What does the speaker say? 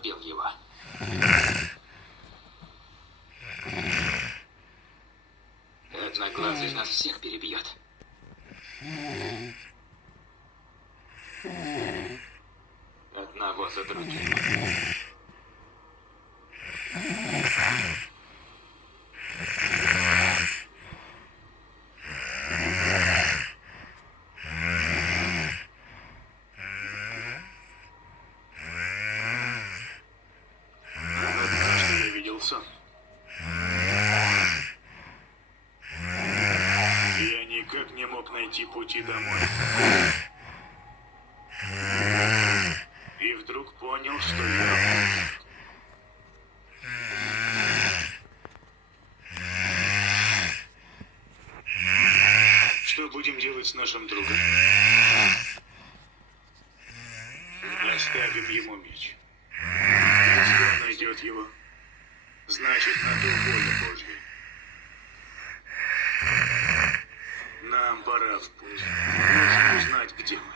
побил его. Одноглазый нас всех перебьет. Одного за другим. Однажды я видел сон. Я никак не мог найти пути домой. И вдруг понял, что я... Что будем делать с нашим другом? Оставим ему меч. Если он найдет его, значит, на то воля Божья. Нам пора в путь. Нужно узнать, где мы.